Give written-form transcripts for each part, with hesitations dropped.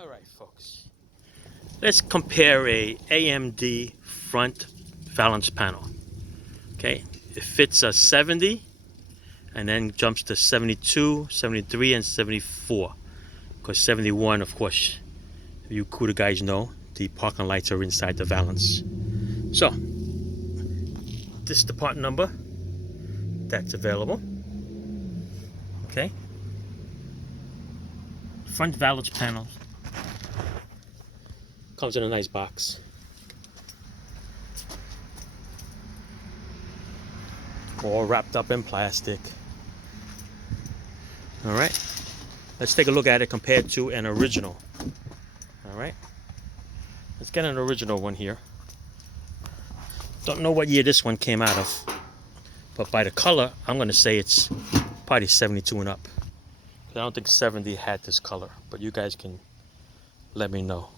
Alright folks, let's compare a AMD front valance panel. Okay, it fits a 70 and then jumps to 72, 73 and 74, because 71, of course, you Cuda guys know, the parking lights are inside the valance. So this is the part number that's available. Okay, front valance panel comes in a nice box. All wrapped up in plastic. All right, let's take a look at it compared to an original. All right, let's get an original one here. Don't know what year this one came out of, but by the color, I'm going to say it's probably 72 and up. I don't think 70 had this color, but you guys can let me know.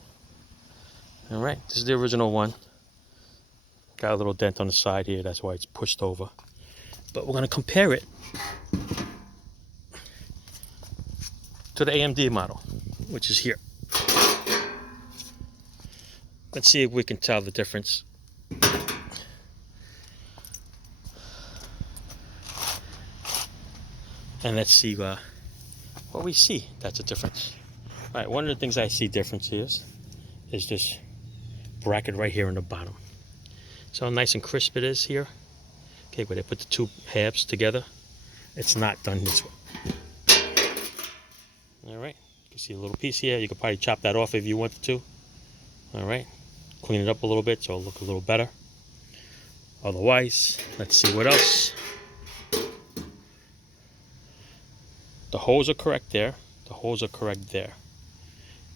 All right, this is the original one. Got a little dent on the side here, that's why it's pushed over. But we're going to compare it to the AMD model, which is here. Let's see if we can tell the difference. And let's see what we see that's a difference. All right, one of the things I see difference is this bracket right here in the bottom. So how nice and crisp it is here. Okay, where they put the two halves together. It's not done this way. All right, you can see a little piece here. You could probably chop that off if you wanted to. All right, clean it up a little bit so it'll look a little better. Otherwise, let's see what else. The holes are correct there. The holes are correct there.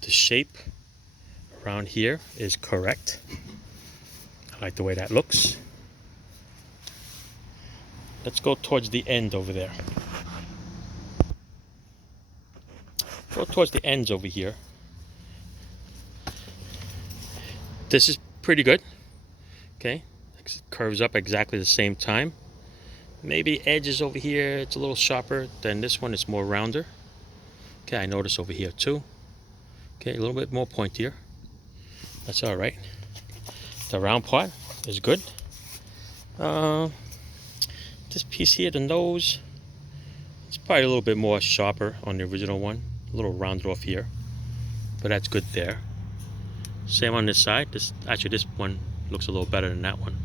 The shape around here is correct. I like the way that looks. Let's go towards the end over there. Go towards the ends over here. This is pretty good. Okay, it curves up exactly the same time. Maybe edges over here, it's a little sharper than this one. It's more rounder. Okay, I notice over here too. Okay, a little bit more pointier. That's all right. The round part is good. This piece here, the nose, it's probably a little bit more sharper on the original one. A little rounded off here, but that's good there. Same on this side. This one looks a little better than that one.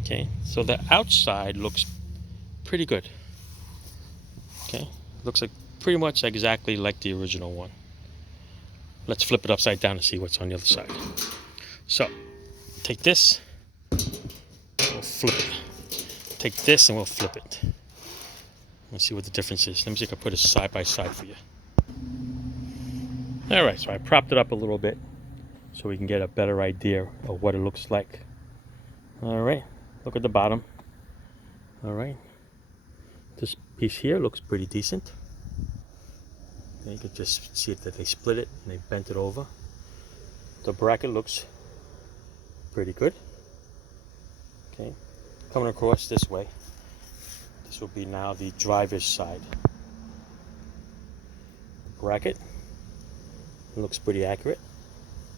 Okay, so the outside looks pretty good. Okay, looks like pretty much exactly like the original one. Let's flip it upside down and see what's on the other side. So, take this, we'll flip it. Take this and we'll flip it. Let's see what the difference is. Let me see if I can put it side by side for you. All right, so I propped it up a little bit so we can get a better idea of what it looks like. All right, look at the bottom. All right, this piece here looks pretty decent. And you can just see that they split it and they bent it over. The bracket looks pretty good. Okay, coming across this way, this will be now the driver's side. The bracket looks pretty accurate.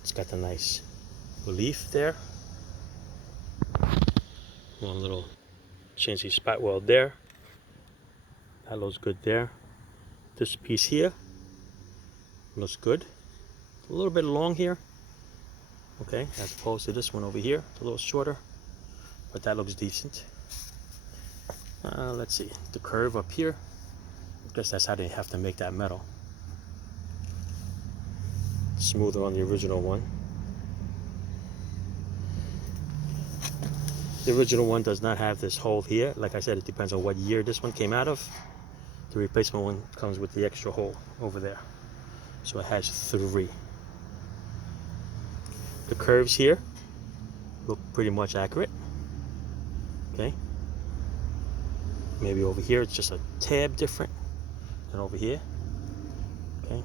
It's got the nice relief there. One little chintzy spot weld there. That looks good there. This piece here looks good. A little bit long here. Okay, as opposed to this one over here. It's a little shorter, but that looks decent. Let's see, the curve up here. I guess that's how they have to make that metal. Smoother on the original one. The original one does not have this hole here. Like I said, it depends on what year this one came out of. The replacement one comes with the extra hole over there. So it has 3. The curves here look pretty much accurate. Okay. Maybe over here it's just a tad different than over here. Okay.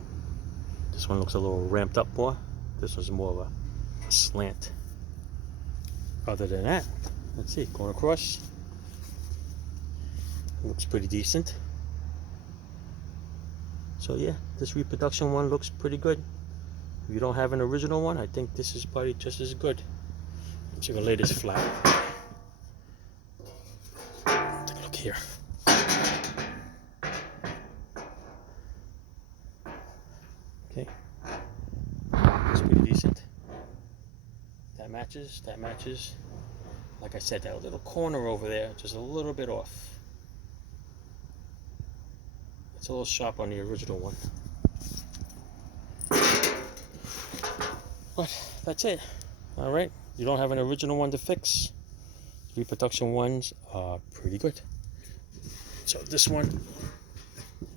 This one looks a little ramped up more. This one's more of a slant. Other than that, let's see, going across, looks pretty decent. So yeah, this reproduction one looks pretty good. If you don't have an original one, I think this is probably just as good. I'm just gonna lay this flat. Take a look here. Okay, it's pretty decent. That matches, that matches. Like I said, that little corner over there, just a little bit off. It's a little sharp on the original one. But that's it. All right, you don't have an original one to fix. Reproduction ones are pretty good. So this one,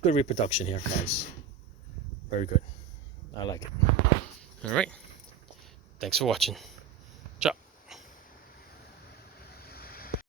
good reproduction here, guys. Very good. I like it. All right. Thanks for watching.